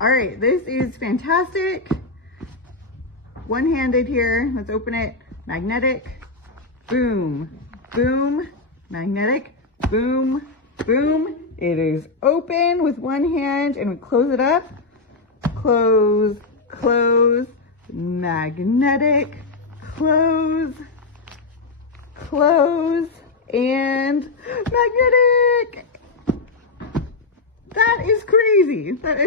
All right, this is fantastic. One-handed here. Let's open it. Magnetic. Boom. Boom. Magnetic. Boom. Boom. It is open with one hand and we close it up. Close. Close. Magnetic. Close. Close. And magnetic. That is crazy. That is